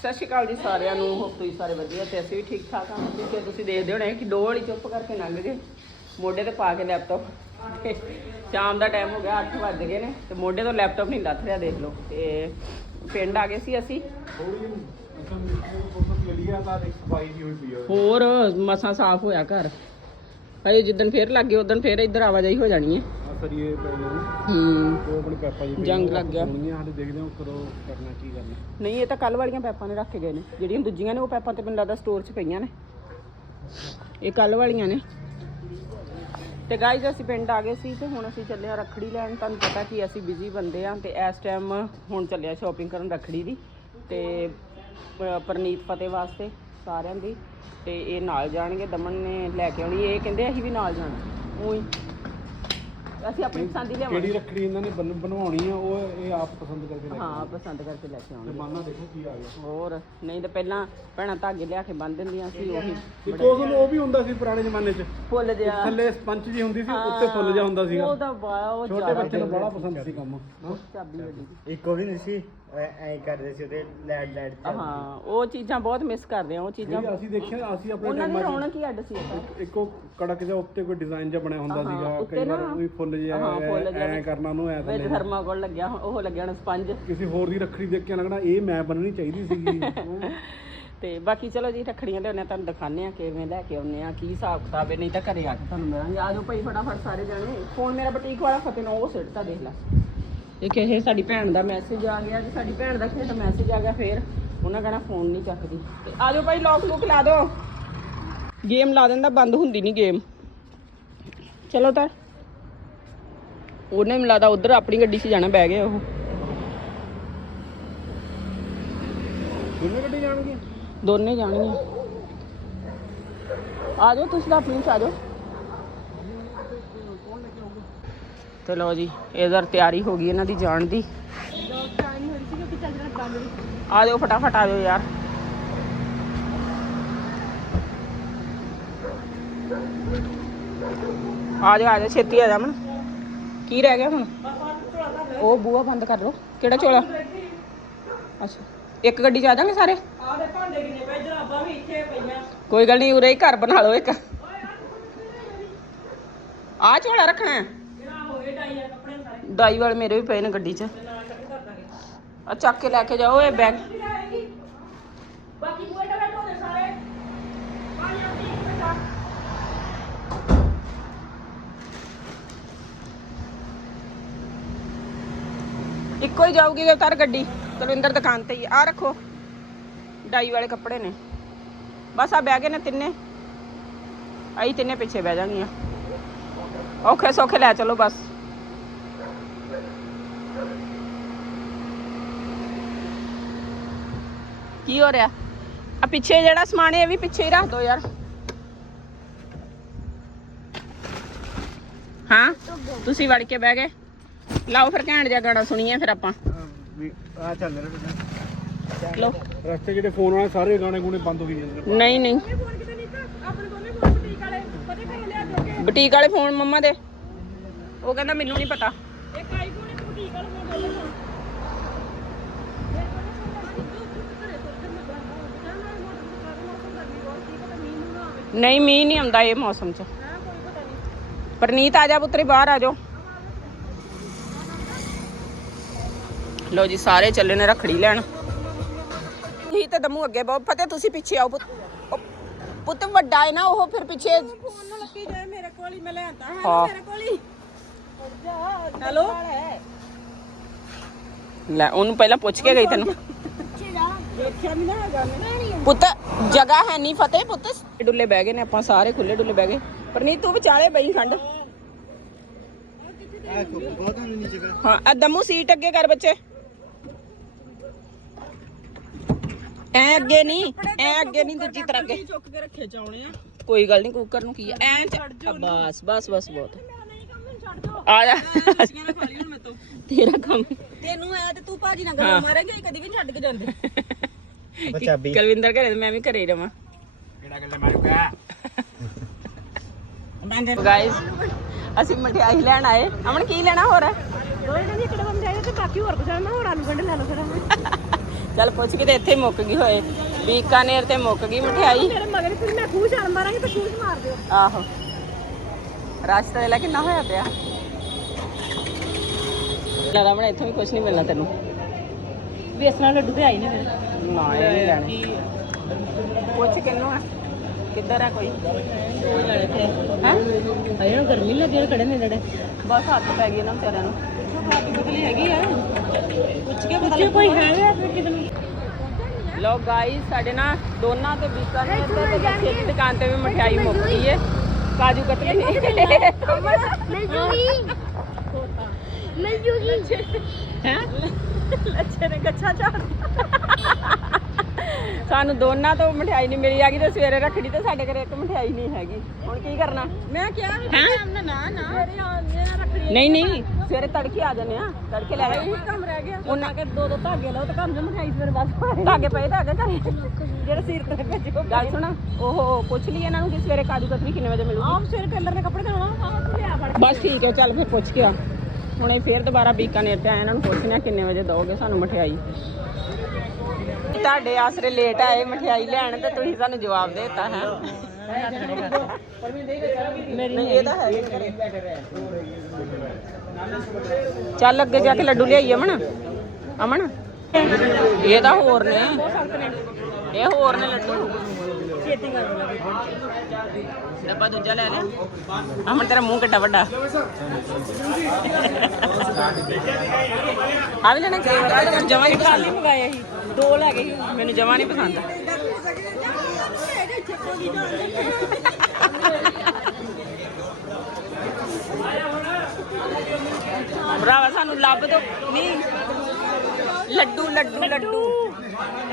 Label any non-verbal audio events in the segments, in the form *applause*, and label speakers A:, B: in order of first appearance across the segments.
A: ਸਤਿ ਸ਼੍ਰੀ ਅਕਾਲ ਜੀ ਸਾਰਿਆਂ ਨੂੰ ਹੋਪ ਤੁਸੀਂ ਸਾਰੇ ਵਧੀਆ ਤੇ ਅਸੀਂ ਵੀ ਠੀਕ ਠਾਕ ਹਾਂ ਤੇ ਤੁਸੀਂ ਦੇਖਦੇ ਹੋਣੇ ਕਿ ਦੋ ਵਾਲੀ ਚੁੱਪ ਕਰਕੇ ਲੰਘ ਗਏ। ਮੋਢੇ ਤੇ ਪਾ ਕੇ ਲੈਪਟਾਪ ਸ਼ਾਮ ਦਾ ਟਾਈਮ ਹੋ ਗਿਆ 8 ਵੱਜ ਗਏ ਨੇ ਤੇ ਮੋਢੇ ਤੋਂ ਲੈਪਟਾਪ ਨਹੀਂ ਲੱਥ ਰਿਹਾ, ਦੇਖ ਲਓ। ਤੇ ਪਿੰਡ ਆ ਗਏ ਸੀ ਅਸੀਂ। ਹੋਰ ਮਸਾਂ ਸਾਫ਼ ਹੋਇਆ ਘਰ। ਹਜੇ ਜਿੱਦਣ ਫੇਰ ਲੱਗੇ ਉਦੋਂ ਫੇਰ ਇੱਧਰ ਆਵਾਜਾਈ ਹੋ ਜਾਣੀ ਹੈ।
B: ਸਰੀਏ ਪਏ ਨੇ
A: ਹੂੰ।
B: ਉਹ ਆਪਣੇ ਪਾਪਾ ਜੀ
A: ਜੰਗ ਲੱਗ ਗਿਆ।
B: ਹੋਣਗੀਆਂ ਹਾਲੇ ਦੇਖਦੇ ਹਾਂ ਕਰੋ ਕਰਨਾ ਕੀ ਕਰਨਾ।
A: ਨਹੀਂ ਇਹ ਤਾਂ ਕੱਲ ਵਾਲੀਆਂ ਪੈਪਾਂ ਨੇ ਰੱਖ ਕੇ ਗਏ ਨੇ। ਜਿਹੜੀਆਂ ਦੂਜੀਆਂ ਨੇ ਉਹ ਪੈਪਾਂ ਤੇ ਮੈਨੂੰ ਲੱਗਦਾ ਸਟੋਰ 'ਚ ਪਈਆਂ ਨੇ। ਇਹ ਕੱਲ ਵਾਲੀਆਂ ਨੇ। ਤੇ ਗਾਈਜ਼ ਅਸੀਂ ਪਿੰਡ ਆ ਗਏ ਸੀ ਤੇ ਹੁਣ ਅਸੀਂ ਚੱਲੇ ਆ ਰੱਖੜੀ ਲੈਣ। ਤੁਹਾਨੂੰ ਪਤਾ ਕਿ ਅਸੀਂ ਬਿਜ਼ੀ ਬੰਦੇ ਆ ਤੇ ਇਸ ਟਾਈਮ ਹੁਣ ਚੱਲਿਆ ਸ਼ਾਪਿੰਗ ਕਰਨ ਰੱਖੜੀ ਦੀ। ਤੇ ਪਰਨੀਤ ਫਤਿਹ ਵਾਸਤੇ ਸਾਰਿਆਂ ਦੀ। ਤੇ ਇਹ ਨਾਲ ਜਾਣਗੇ। ਦਮਨ ਨੇ ਲੈ ਕੇ ਆਉਣੀ। ਇਹ ਕਹਿੰਦੇ ਅਸੀਂ ਵੀ ਨਾਲ ਜਾਣਾ। ਉਹੀ। ਅਸੀਂ ਆਪਣੀ ਪਸੰਦ ਹੀ
B: ਕਿਹੜੀ
A: ਲਿਆਵਾਂਗੇ
B: ਰੱਖੜੀ ਇਹਨਾਂ ਨੇ ਬਣ- ਬਣਵਾਉਣੀ ਆ ਉਹ ਇਹ ਆਪ ਪਸੰਦ ਕਰਕੇ ਲੈ
A: ਹਾਂ ਪਸੰਦ ਕਰਕੇ ਲੈ ਕੇ ਆਉਣਗੇ।
B: ਮਾਨਾ ਦੇਖੋ ਕੀ ਆ ਗਿਆ।
A: ਹੋਰ ਨਹੀਂ ਤਾਂ ਪਹਿਲਾਂ ਭੈਣਾਂ ਧਾਗੇ ਲਿਆ ਕੇ ਬੰਨ ਦਿੰਦੀਆਂ ਸੀ ਉਹੀ
B: ਇੱਕ ਉਸ ਨੂੰ ਉਹ ਵੀ ਹੁੰਦਾ ਸੀ ਪੁਰਾਣੇ ਜ਼ਮਾਨੇ 'ਚ।
A: ਫੁੱਲ ਜਿਹਾ।
B: ਥੱਲੇ ਸਪੰਚ ਜੀ ਹੁੰਦੀ ਸੀ ਉੱਤੇ ਫੁੱਲ ਜਿਹਾ ਹੁੰਦਾ ਸੀਗਾ।
A: ਉਹਦਾ ਬਾ ਉਹ
B: ਛੋਟੇ
A: ਜ਼ਿਆਦਾ
B: ਬੱਚੇ ਨੂੰ ਬੜਾ ਪਸੰਦ ਸੀ। ਕੰਮ। ਹਾਂ।
A: ਚਾਬੀ ਵੱਡੀ।
C: ਇੱਕ ਉਹ ਵੀ ਨਹੀਂ ਸੀ? ਐ ਕਰਦੇ ਸੀ ਉਹਦੇ ਲੈਡ ਲੈਡ
A: ਹਾਂ ਉਹ ਚੀਜ਼ਾਂ ਬਹੁਤ ਮਿਸ ਕਰਦੇ ਆ ਉਹ ਚੀਜ਼ਾਂ
B: ਜਿਹੜੀ ਅਸੀਂ ਦੇਖਿਆ ਅਸੀਂ ਆਪਣੇ
A: ਉਹਨਾਂ ਦੀ
B: ਟਾਈਮਾਂ 'ਚ
A: ਰੌਣਕ ਹੀ ਅੱਡ ਸੀ ਉੱਥੇ।
B: ਇੱਕ ਉਹ ਕੜਕ ਜਿਹਾ ਉੱਤੇ ਕੋਈ ਡਿਜ਼ਾਈਨ ਜਿਹਾ ਬਣਿਆ ਹੁੰਦਾ
A: ਹਾਂ,
B: ਸੀਗਾ
A: ਉੱਤੇ
B: ਕਈ ਵਾਰ
A: ਨਾ-
B: ਉਹ ਫੁੱਲ ਜਿਹਾ
A: ਹਾਂ, ਫੁੱਲ ਜਿਹਾ
B: ਐ ਕਰਨਾ ਉਹਨੂੰ ਐ
A: ਵਿੱਚ ਥਰਮਾਕੋਲ ਲੱਗਿਆ ਹੋ- ਉਹ ਲੱਗਿਆ ਹੋਣਾ ਸਪੰਜ
B: ਕਿਸੇ ਹੋਰ ਦੀ ਰੱਖੜੀ ਦੇਖ ਕੇ ਲੱਗਣਾ ਇਹ ਮੈਂ ਬੰਨਣੀ ਚਾਹੀਦੀ ਸੀਗੀ। *laughs*
A: ਤੇ ਬਾਕੀ ਚਲੋ ਜੀ ਰੱਖੜੀਆਂ ਲਿਆਉਂਦੇ ਤੁਹਾਨੂੰ ਦਿਖਾਉਂਦੇ ਆ ਕਿਵੇਂ ਲੈ ਕੇ ਆਉਂਦੇ ਆ ਕੀ ਹਿਸਾਬ ਕਿਤਾਬ ਹੈ ਨਹੀਂ ਤਾਂ ਘਰੇ ਆ ਕੇ ਤੁਹਾਨੂੰ ਮਿਲਾਂਗੇ। ਆ ਜਾਓ ਭਾਈ ਫਟਾਫਟ ਸਾਰੇ ਜਾਣੇ। ਫੋਨ ਮੇਰਾ ਬੁਟੀਕ ਵਾਲਾ ਫਤਿਹ ਨੂੰ ਉਹ ਸਿੱਟਦਾ ਦੇਖ ਲੈ। ਇਹ ਕਿਸੇ ਸਾਡੀ ਭੈਣ ਦਾ ਮੈਸੇਜ ਆ ਗਿਆ ਜੇ ਸਾਡੀ ਭੈਣ ਦਾ ਕਿਸੇ ਦਾ ਮੈਸੇਜ ਆ ਗਿਆ ਫੇਰ ਉਹਨਾਂ ਕਹਿਣਾ ਫੋਨ ਨਹੀਂ ਚੱਕਦੀ। ਤੇ ਆ ਜਾਓ ਭਾਈ ਲੌਕ ਲੂਕ ਲਾ ਦਿਓ ਗੇਮ ਲਾ ਦਿੰਦਾ ਬੰਦ ਹੁੰਦੀ ਨਹੀਂ ਗੇਮ ਚਲੋ ਤਾਂ। ਉਹਨੇ ਮੈਨੂੰ ਲੱਗਦਾ ਉਧਰ ਆਪਣੀ ਗੱਡੀ 'ਚ ਜਾਣਾ ਬਹਿ ਗਿਆ ਉਹ।
B: ਦੋਨੇ ਗੱਡੀ ਜਾਣਗੀਆਂ?
A: ਦੋਨੇ ਜਾਣਗੀਆਂ। ਆ ਜਾਓ ਤੁਸੀਂ ਤਾਂ ਆਪਣੀ ਚ ਆ ਜਾਓ। ਤੇ ਲਓ ਜੀ ਇਧਰ ਤਿਆਰੀ ਹੋ ਗਈ ਇਹਨਾਂ ਦੀ ਜਾਣ ਦੀ। ਆ ਜਾਓ ਫਟਾਫਟ, ਆ ਜਾਓ ਯਾਰ। ਆ ਜਾ ਆ ਜਾ ਛੇਤੀ ਆ ਜਾ ਮਨ ਕੀ ਰਹਿ ਗਿਆ ਹੁਣ? ਉਹ ਬੂਹਾ ਬੰਦ ਕਰ ਲਓ। ਕਿਹੜਾ ਚੋਲਾ? ਅੱਛਾ, ਇੱਕ ਗੱਡੀ 'ਚ ਆ ਜਾਾਂਗੇ ਸਾਰੇ? ਕੋਈ ਗੱਲ ਨਹੀਂ, ਉਰੇ ਹੀ ਘਰ ਬਣਾ ਲਓ ਇੱਕ। ਆ ਝੋਲਾ ਰੱਖਣਾ ਹੈ? ਡਾਈ ਵਾਲੇ ਮੇਰੇ ਵੀ ਪਏ ਨੇ ਗੱਡੀ 'ਚ। ਆ ਚੱਕ ਕੇ ਲੈ ਕੇ ਜਾਓ ਇਹ ਬੈਗ। ਇੱਕੋ ਹੀ ਜਾਊਗੀ ਤੇ ਉਤਾਰ ਗੱਡੀ। ਕੁਲਵਿੰਦਰ ਦੁਕਾਨ ਤੇ ਹੀ ਆ। ਰੱਖੋ। ਡਾਈ ਵਾਲੇ ਕੱਪੜੇ ਨੇ। ਬਸ ਆ ਬਹਿ ਗਏ ਨੇ ਤਿੰਨੇ। ਆਈ ਤਿੰਨੇ ਪਿੱਛੇ ਬਹਿ ਜਾਣਗੀਆਂ। ਔਖੇ ਸੌਖੇ ਲੈ ਚਲੋ ਬਸ। ਕੀ ਹੋ ਰਿਹਾ? ਆ ਪਿੱਛੇ ਜਿਹੜਾ ਸਮਾਨ ਹੈ ਇਹ ਵੀ ਪਿੱਛੇ ਹੀ ਰੱਖ ਦੋ ਯਾਰ। ਹਾਂ? ਤੁਸੀਂ ਵੜ ਕੇ ਬਹਿ ਗਏ। ਲਾਓ ਫਿਰ ਘੈਂਟ ਜਿਹਾ ਗਾਣਾ ਸੁਣੀਏ ਫਿਰ ਆਪਾਂ।
C: ਆ ਚੱਲ ਰਿਹਾ
A: ਲਓ।
B: ਰਸਤੇ ਜਿਹੜੇ ਫੋਨ ਵਾਲੇ ਸਾਰੇ ਗਾਣੇ ਗੂਣੇ ਬੰਦ ਜਾਂਦੇ ਨੇ।
A: ਨਹੀਂ ਨਹੀਂ। ਬੁਟੀਕ ਵਾਲੇ। ਫੋਨ ਮੰਮਾ ਦੇ। ਉਹ ਕਹਿੰਦਾ ਮੈਨੂੰ ਨਹੀਂ ਪਤਾ। ਨਹੀਂ ਮੀਂਹ ਨਹੀਂ ਆਉਂਦਾ ਇਹ ਮੌਸਮ 'ਚ। ਪਰਨੀਤ ਆ ਜਾ ਪੁੱਤਰੀ ਬਾਹਰ ਆ ਜਾਓ। ਲੋ ਜੀ ਸਾਰੇ ਚੱਲੇ ਨੇ ਰਖੜੀ ਲੈਣ। ਤੁਸੀਂ ਤੇ ਦਮੂ ਅੱਗੇ ਬਹੁਤ ਫਤਿਹ ਤੁਸੀਂ ਪਿੱਛੇ ਆਓ ਪੁੱਤ। ਪੁੱਤ ਵੱਡਾ ਹੈ ਨਾ ਉਹ ਫਿਰ ਪਿੱਛੇ
D: ਲੱਗੀ ਜਾਏ ਮੇਰੇ ਕੋਲ ਹੀ ਮੈਂ ਲੈਂਦਾ ਹੈ
A: ਹਾਂ।
D: ਮੇਰੇ ਕੋਲ ਹੀ। ਹੈਲੋ?
A: ਲੈ ਉਹਨੂੰ ਪਹਿਲਾਂ ਪੁੱਛ ਕੇ ਗਈ ਤੈਨੂੰ।
D: ਦੇਖਿਆ ਨਹੀਂ ਨਾ ਹੈਗਾ ਮੈਂ
A: ਪੁੱਤ ਜਗ੍ਹਾ ਹੈ ਨਹੀਂ ਫਤਿਹ ਪੁੱਤ। ਡੁੱਲੇ ਬਹਿ ਗਏ ਨੇ ਆਪਾਂ ਸਾਰੇ ਖੁੱਲੇ ਡੁੱਲੇ ਬਹਿ ਗਏ। ਪਰਨੀਤ ਤੂੰ ਵਿਚਾਲੇ ਬਈ ਖੰਡ।
C: ਆ ਬਹੁਤ ਨਹੀਂ ਜਗ੍ਹਾ
A: ਹਾਂ ਆ ਦਮੂ ਸੀਟ ਅੱਗੇ ਕਰ ਬੱਚੇ। ਐ ਅੱਗੇ ਨਹੀਂ ਐ ਅੱਗੇ ਨਹੀਂ ਦੂਜੀ ਤਰ੍ਹਾਂ ਅੱਗੇ।
D: ਚੁੱਕ ਕੇ ਰੱਖੇ ਚਾਉਣੇ ਆ
A: ਕੋਈ ਗੱਲ ਨਹੀਂ ਕੁੱਕਰ ਨੂੰ ਕੀ ਆ ਐ ਆ ਬਸ ਬਸ ਬਸ ਬਹੁਤ। ਆ ਜਾ। ਤੇਰਾ ਕੰਮ।
D: ਤੈਨੂੰ ਐ ਤੇ ਤੂੰ ਭਾਜੀ ਨਾਲ ਗੱਲ ਮਾਰੇਂਗੇ ਕਦੀ ਵੀ ਛੱਡ ਕੇ ਜਾਂਦੇ। *laughs*
C: ਪੰਜਾਬੀ
A: ਕਲਵਿੰਦਰ ਘਰੇ ਤੇ ਮੈਂ ਵੀ ਘਰੇ ਹੀ ਰਵਾਂ।
B: ਕਿਹੜਾ ਗੱਲ ਮਾਰੂਗਾ
A: ਗਾਇਸ ਅਸੀਂ ਮਠਿਆਈ ਲੈਣ ਆਏ। ਅਮਨ ਕੀ ਲੈਣਾ ਹੋਰ?
D: ਦੋਏ ਨੇ ਕਿਹੜੇ ਬੰਦੇ ਆਏ ਤੇ ਬਾਕੀ ਹੋਰ ਕੁਝ ਮੈਂ ਹੋਰ ਆਲੂ ਗੰਢੇ ਲੈ ਲਓ ਫਿਰ *laughs*
A: ਚੱਲ ਪੁੱਛ ਕੇ ਤੇ ਇੱਥੇ ਹੀ ਮੁੱਕ ਗਈ ਹੋਏ। ਬੀਕਾਨੇਰ ਤੇ ਮੁੱਕ ਗਈ ਮਠਿਆਈ।
D: ਮੇਰੇ ਮਗਰ ਫਿਰ ਮੈਂ ਖੂਹ ਛਾਲ ਮਾਰਾਂਗੀ ਤੇ ਖੂਹ 'ਚ ਮਾਰ ਦਿਓ।
A: ਆਹੋ। ਰਸਤਾ ਲੈ ਕਿੰਨਾ ਹੋਇਆ ਪਿਆ। ਲੱਗਦਾ ਬਣਾ ਇੱਥੋਂ ਵੀ ਕੁਝ ਨਹੀਂ ਮਿਲਣਾ ਤੈਨੂੰ।
D: ਵੇਸਣ ਵਾਲੇ ਲੱਡੂ ਤੇ ਆਈ ਨੇ ਫਿਰ।
A: ਨਾ ਇਹ ਨਹੀਂ ਲੈਣੇ। ਪੁੱਛ ਕਿੰਨੂੰ ਆ? ਕਿੱਧਰ ਆ ਕੋਈ? ਹਾਂ?
D: ਅਜੇ ਨੂੰ ਗਰਮੀ ਲੱਗੀ ਖੜੇ ਨੇ ਜਿਹੜੇ।
A: ਬਸ ਹੱਥ ਪੈ ਗਏ ਨਾ ਵਿਚਾਰਿਆਂ ਨੂੰ।
D: ਬੁਕਲੀ ਹੈਗੀ ਆ। ਪੁੱਛ ਕੇ ਪਤਾ ਕੋਈ ਹੈ ਫਿਰ ਕਿਦਨ
A: ਲੋ ਗਾਈਸ ਸਾਡੇ ਨਾ ਦੋਨਾਂ ਤੇ ਬੀਕਾਨੇਰ ਤੇ ਤੇ ਦੱਸੇ ਦੀ ਦੁਕਾਨ ਤੇ ਵੀ ਮਠਿਆਈ ਮੁੱਕ ਗਈ ਏ। ਕਾਜੂ ਕਤਲੀ। ਨਹੀਂ
E: ਮਿਲ ਜੂਗੀ ਮਿਲ ਜੂਗੀ
A: ਹੈ ਲੱਛੇ ਨੇ ਕੱਛਾ ਝਾੜ ਸਾਨੂੰ ਦੋਨਾਂ ਤੋਂ ਮਠਿਆਈ ਨਹੀਂ ਮਿਲੀ ਹੈਗੀ ਤੇ ਸਵੇਰੇ ਰੱਖੜੀ ਤੇ ਸਾਡੇ ਘਰੇ ਇੱਕ ਮਠਿਆਈ ਨਹੀਂ ਹੈਗੀ ਹੁਣ ਕੀ ਕਰਨਾ
D: ਮੈਂ ਕਿਹਾ? ਨਾ ਨਾ ਨਾ
A: ਨਹੀਂ ਨਹੀਂ ਸਵੇਰੇ ਤੜਕੇ ਆ ਜਾਂਦੇ ਆ ਤੜਕੇ ਲੈ ਜਾਓ
D: ਕੰਮ ਰਹਿ ਗਿਆ ਉਹਨਾਂ ਕੇ ਦੋ ਦੋ ਧਾਗੇ ਲਾਓ ਤੇ ਕੰਮ ਦੇ ਮਠਾਈ ਫਿਰ ਬਸ
A: ਧਾਗੇ ਪਏ ਧਾਗੇ ਘਰੇ
D: ਜਿਹੜੇ ਸਿਰ ਤੇ ਭੇਜੋ
A: ਗੱਲ ਸੁਣ ਉਹ ਪੁੱਛ ਲਈ ਇਹਨਾਂ ਨੂੰ ਕਿ ਸਵੇਰੇ ਕਾਜੂ ਕਤਲੀ ਕਿੰਨੇ ਵਜੇ ਮਿਲੂਗੀ
D: ਆਪ ਸਿਰ ਟੇਲਰ ਨੇ ਕੱਪੜੇ ਧੋਣਾ ਆਹ ਤੂੰ ਲਿਆ ਫੜ
A: ਬਸ ਠੀਕ ਹੈ ਚੱਲ ਫਿਰ ਪੁੱਛ ਕੇ ਆ ਹੁਣੇ ਫੇਰ ਦੁਬਾਰਾ ਬੀਕਾਨੇਰ ਤੇ ਆਏ, ਇਹਨਾਂ ਨੂੰ ਪੁੱਛਣਾ ਕਿੰਨੇ ਵਜੇ ਦਓਗੇ ਸਾਨੂੰ ਮਠਿਆਈ। ਤੁਹਾਡੇ ਆਸਰੇ ਲੇਟ ਆਏ ਮਠਿਆਈ ਲੈਣ ਤੇ ਤੁਸੀਂ ਸਾਨੂੰ ਜਵਾਬ ਦੇ ਦਿੱਤਾ, ਹੈ? ਮੇਰੀ ਇਹ ਤਾਂ ਹੈ ਚੱਲ ਅੱਗੇ ਜਾ ਕੇ ਲੱਡੂ ਲਿਆਈਏ ਅਮਨ। ਅਮਨ, ਇਹ ਤਾਂ ਹੋਰ ਨੇ। ਇਹ ਹੋਰ ਨੇ ਲੱਡੂ।
D: ਛੇਤੀ ਕਰ ਲਓ
A: ਦੂਜਾ ਲੈ ਅਮਨ ਤੇਰਾ ਮੂੰਹ ਕਿੱਡਾ ਵੱਡਾ। ਆ ਵੀ ਲੈਣਾ ਚਾਹੀਦਾ। ਜਮਾ
D: ਹੀ
A: ਪਸੰਦ।
D: ਮੰਗਾਏ ਸੀ ਦੋ ਲੈ ਗਏ
A: ਮੈਨੂੰ ਜਮਾ ਨਹੀਂ ਪਸੰਦ। ਭਰਾਵਾ ਸਾਨੂੰ ਲੱਭ ਦੋ। ਨਹੀਂ। ਲੱਡੂ ਲੱਡੂ ਲੱਡੂ।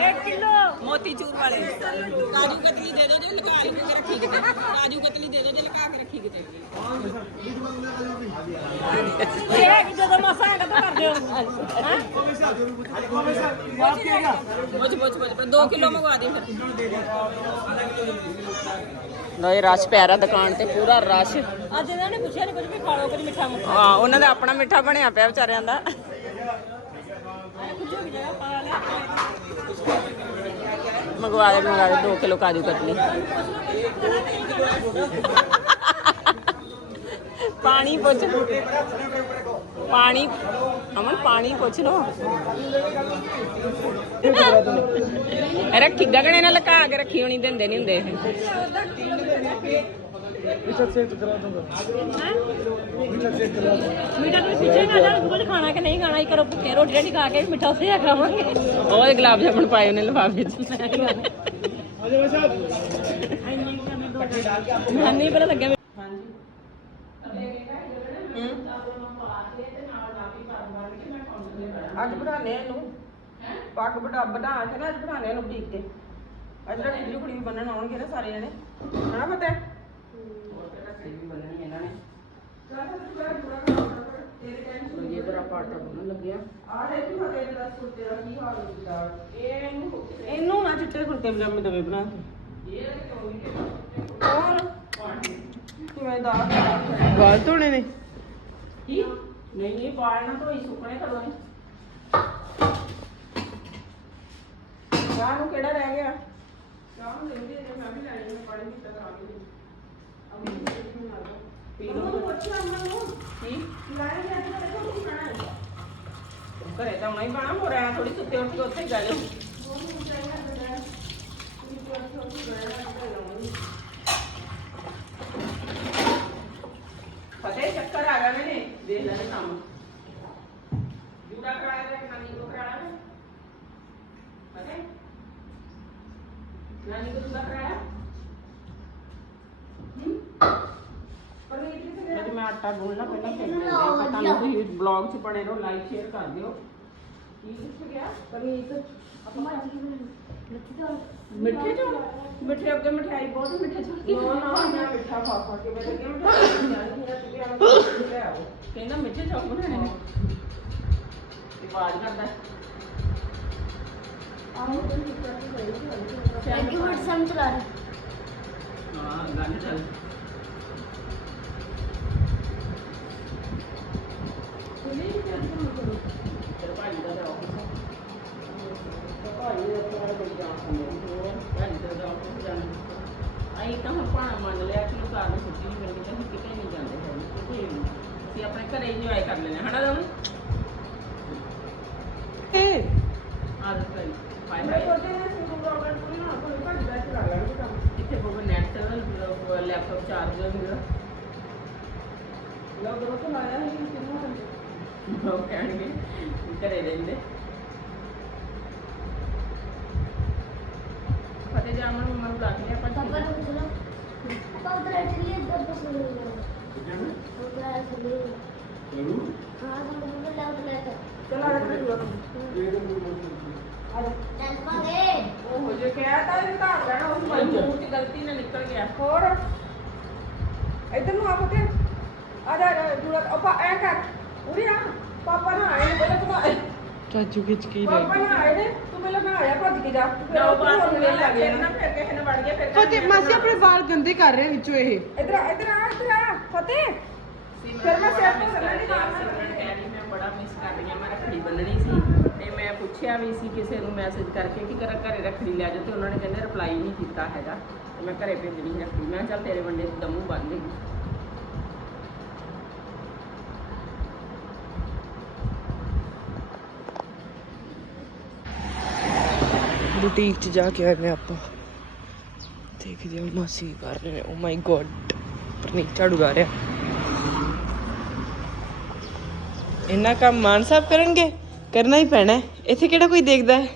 D: 1 ਕਿਲੋ।
A: ਮੋਤੀ ਚੂਰ ਵਾਲੇ। ਕਾਜੂ ਕਤਲੀ ਦੇ ਦੋ ਜੇ ਲਗਾ ਕੇ ਰੱਖੀ ਕਿਤੇ। ਕਾਜੂ ਕਤਲੀ ਦੇ ਦੋ ਜੇ ਲਗਾ ਕੇ ਰੱਖੀ ਕਿਤੇ।
D: ਇਹ ਕਿ ਜਦੋਂ ਮਸਾ ਹੈਗਾ ਤਾਂ ਕਰ ਦਿਓ। ਹੈਂ?
A: ਬੁੱਝ ਬੁੱਝ ਬੁੱਝ 2 ਕਿਲੋ ਮੰਗਵਾ ਦੇ ਫਿਰ। ਲੋ ਇਹ ਰਸ਼ ਪੈ ਰਿਹਾ ਦੁਕਾਨ ਤੇ ਪੂਰਾ ਰਸ਼।
D: ਅੱਜ ਇਹਨਾਂ ਨੇ ਪੁੱਛਿਆ ਨਹੀਂ ਕੁਝ ਵੀ ਖਾ ਲਓ ਕੁਝ ਮਿੱਠਾ ਮੁੱਠਾ।
A: ਹਾਂ ਉਹਨਾਂ ਦਾ ਆਪਣਾ ਮਿੱਠਾ ਬਣਿਆ ਪਿਆ ਵਿਚਾਰਿਆਂ ਦਾ।
D: ਕੁਝ ਵੀ ਜਗ੍ਹਾ ਪਾ ਲਿਆ।
A: ਮੰਗਵਾ ਦੇ ਮੰਗਵਾ ਦੇ 2 ਕਿਲੋ ਕਾਜੂ ਕਤਲੀ। ਪਾਣੀ ਪੁੱਛ। ਪਾਣੀ, ਅਮਨ, ਪਾਣੀ ਪੁੱਛ ਲੋ ਰੱਖੀ, ਗਗਣੇ ਨਾਲ ਲਗਾ ਕੇ ਰੱਖੀ ਹੋਣੀ, ਦਿੰਦੇ ਨਹੀਂ ਹੁੰਦੇ ਇਹ।
B: पीछे चेक करा दूंगा पीछे चेक करा दूंगा
D: ਮਿੱਠਾ ਤੁਸੀਂ ਪੁੱਛੇਗਾ ਨਾ ਕੁਝ ਖਾਣਾ ਕਿ ਨਹੀਂ ਖਾਣਾ ਹੀ ਕਰੋ ਭੁੱਖੇ ਰੋਟੀ ਰੋਟੀ ਖਾ ਕੇ ਮਿੱਠਾ ਉਸੇ ਆ ਖਾਵਾਂਗੇ
A: ਉਹ ਤੇ ਗੁਲਾਬ ਜਾਮਣ ਪਾਏ ਉਹਨੇ ਲਿਫਾਫੇ 'ਚ
B: अजय भाई साहब
D: ਮੈਨੂੰ ਨਹੀਂ ਪਤਾ ਲੱਗਿਆ
A: ਅੱਜ ਬਣਾਣੇ ਇਹਨੂੰ ਪੱਗ ਬਣਾ ਬਣਾ ਕੇ ਨਾ ਅੱਜ ਬਣਾਣੇ ਇਹਨੂੰ ਬੁਟੀਕ ਤੇ ਅੱਜ ਤਾਂ ਕੁੜੀ ਕੁੜੀ ਵੀ ਬੰਨਣ ਆਉਣਗੇ ਨਾ ਸਾਰੇ ਜਣੇ ਹਨਾ ਪਤਾ ਜੇ ਬਰਾ ਪਾਟਾ ਬਣਨ ਲੱਗਿਆ। ਇਹਨੂੰ ਨਾ ਚਿੱਟੇ ਕੁਰਤੇ ਪਜਾਮੇ ਦਵੇ ਬਣਾ ਕੇ ਹੋਰ? ਕਿਵੇਂ ਦਾ?
B: ਗਾਲ ਧੋਣੇ ਨੇ।
A: ਕੀ? ਨਹੀਂ ਨਹੀਂ ਬਾਲ ਨਾ ਧੋਈ ਸੁੱਕਣੇ ਕਦੋਂ ਨੇ ਚਾਹ ਨੂੰ ਕਿਹੜਾ ਰਹਿ ਗਿਆ? ਚਾਹ ਨੂੰ ਲੈਂਦੇ ਨੇ ਮੈਂ ਵੀ ਲੈਣੀ ਮੈਂ ਪਾਣੀ ਪੀਤਾ ਕਰਾਂਗੀ ਅਮੀ ਬਣਾ ਲਓ ਤਾਂ ਹੈ ਘਰੇ ਤਾਂ ਬਾਣਾ ਹੋ ਰਿਹਾ ਥੋੜੀ ਸੁੱਤੇ ਉੱਠ ਕੇ ਉੱਥੇ ਹੀ ਗੱਲ ਫਤਿਹ ਚੱਕਰ ਆ ਗਿਆ ਮੈਨੇ ਦੇਖ ਲੈਣੇ ਕੰਮ ਜੂੜਾ ਕਰਾਇਆ ਤੇ ਨਾਨੀ ਕੋ ਕਰਾਇਆ ਨੇ ਫਤਿਹ ਨਾਨੀ ਕੋ ਜੂੜਾ ਕਰਾਇਆ आटा गोलना पहला पता नहीं तो ये ब्लॉग से पड़े रहो लाइक शेयर कर दियो। मिठे चौल। मिठे अगे मिठाई बहुत मिठे चौल ना
E: ना मिठा खा मिठाई *laughs* चला रही।
A: ਅਸੀਂ ਤਾਂ ਹੁਣ ਭਾਣਾ ਮੰਨ ਲਿਆ ਕਿ ਉਹ ਘਰ ਨੂੰ ਛੁੱਟੀ ਨਹੀਂ ਮਿਲਦੀ ਅਸੀਂ ਕਿਤੇ ਨਹੀਂ ਜਾਂਦੇ ਹੈਗੇ ਕਿਤੇ ਵੀ ਅਸੀਂ ਆਪਣੇ ਘਰੇ ਇੰਜੋਏ ਕਰ ਲੈਣਾ ਹਨਾ ਰਮਨ? ਏ ਆਦਤ ਪਈ ਹਾਏ ਹਾਏ ਕਿੱਥੇ ਕੋਲ ਨੈਟ ਲੈਪਟਾਪ ਚਾਰਜਰ ਮੇਰਾ ਲਓ ਦੋ ਤੋਂ ਲਾਇਆ ਸੀ ਕਿੰਨਾ ਉਹ ਕਹਿਣਗੇ ਘਰੇ ਰਹਿੰਦੇ। ਫਤਿਹ ਜਾਮਨ ਨੂੰ ਰੱਖ ਲਿਆ
E: ਪਾਪਾ
A: ਆਪਾਂ
E: ਨੂੰ ਪੁੱਛ ਲਓ। ਪਾਪਾ ਉਧਰ ਚਲੀ ਇੱਧਰ ਬਸ ਹੋ ਗਿਆ ਉਧਰ ਚਲੀ ਹਾਂ। ਸਾਨੂੰ ਬੋਲ ਲੈ ਉਧਰ ਲੈ ਚੱਲ ਪਾਗੇ
A: ਉਹ ਜੇ ਕਹਿ ਤਾਂ ਇਹ ਘਰ ਲੈਣਾ ਉਹ ਮੂੰਹ ਚ ਗਲਤੀ ਨਾਲ ਨਿਕਲ ਗਿਆ।
F: ਹੋਰ? ਇੱਧਰ ਨੂੰ ਆ ਫਤੇ ਆ ਜਾ ਜੁੜਾ ਆਪਾ ਐ ਕਰ। ਉਰੇ ਆ। ਪਾਪਾ ਨਾ ਆਏ ਤੂੰ
A: ਚਾਚੂ ਖਿੱਚ ਕੇ
F: ਪਾਪਾ ਨਾ ਆਏ ਨੇ। ਤੂੰ ਪਹਿਲਾਂ ਨਾ ਆਇਆ ਭੱਜ ਕੇ ਜਾ। ਤੂੰ ਫਿਰ
A: ਨਾ
F: ਉੱਧਰ
A: ਬਾਤ
F: ਹੋਰ
A: ਨਹੀਂ
F: ਲੱਗ
A: ਲੱਗੇ
F: ਗਿਆ
A: ਨਾ ਫਿਰ ਕਿਸੇ ਨੇ ਵੜ ਗਿਆ ਫਿਰ
F: ਫਤੇ ਮਾਸੀ ਆਪਣੇ ਵਾਲ ਗੰਦੇ ਕਰ ਰਹੇ ਵਿੱਚੋਂ ਇਹ। ਇੱਧਰ ਆ ਇੱਧਰ ਆ ਇੱਧਰ ਆ। ਫਤੇ ਫਿਰ ਮੈਂ ਸਿਰ ਤੋਂ ਥੱਲੇ ਨਹੀਂ ਜਾਣਾ।
A: ਸਿਮਰਨ ਕਹਿ ਰਹੀ ਮੈਂ ਬੜਾ ਮਿਸ ਕਰ ਰਹੀ ਹਾਂ ਮੈਂ ਰੱਖੜੀ ਬੰਨਣੀ ਸੀ। ਤੇ ਮੈਂ ਪੁੱਛਿਆ ਵੀ ਸੀ ਕਿਸੇ ਨੂੰ ਮੈਸੇਜ ਕਰਕੇ ਕਿ ਕਰ ਘਰੇ ਰੱਖੜੀ ਲੈ ਜਾਓ। ਤੇ ਉਹਨਾਂ ਨੇ ਕਹਿੰਦੇ ਰਿਪਲਾਈ ਨਹੀਂ ਕੀਤਾ ਹੈਗਾ। ਤੇ ਮੈਂ ਘਰੇ ਭੇਜਣੀ ਰੱਖੜੀ। ਮੈਂ ਕਿਹਾ ਚੱਲ ਤੇਰੇ ਵੰਡੇ ਤੇ ਦਮੂ ਬੰਨ ਦੇਗੀ
G: ਬੁਟੀਕ 'ਚ ਜਾ ਕੇ ਆਏ ਨੇ ਆਪਾਂ। ਦੇਖਦੇ ਹਾਂ ਮਾਸੀ ਕਰ ਰਹੇ ਨੇ। ਓ ਮਾਈ ਗੋਡ ਪਰਨੀਤ ਝਾੜੂ ਗਾ ਰਿਹਾ। ਇੰਨਾ ਕੰਮ ਮਾਨ ਸਾਹਿਬ ਕਰਨਗੇ? ਕਰਨਾ ਹੀ ਪੈਣਾ ਇੱਥੇ ਕਿਹੜਾ ਕੋਈ ਦੇਖਦਾ ਹੈ?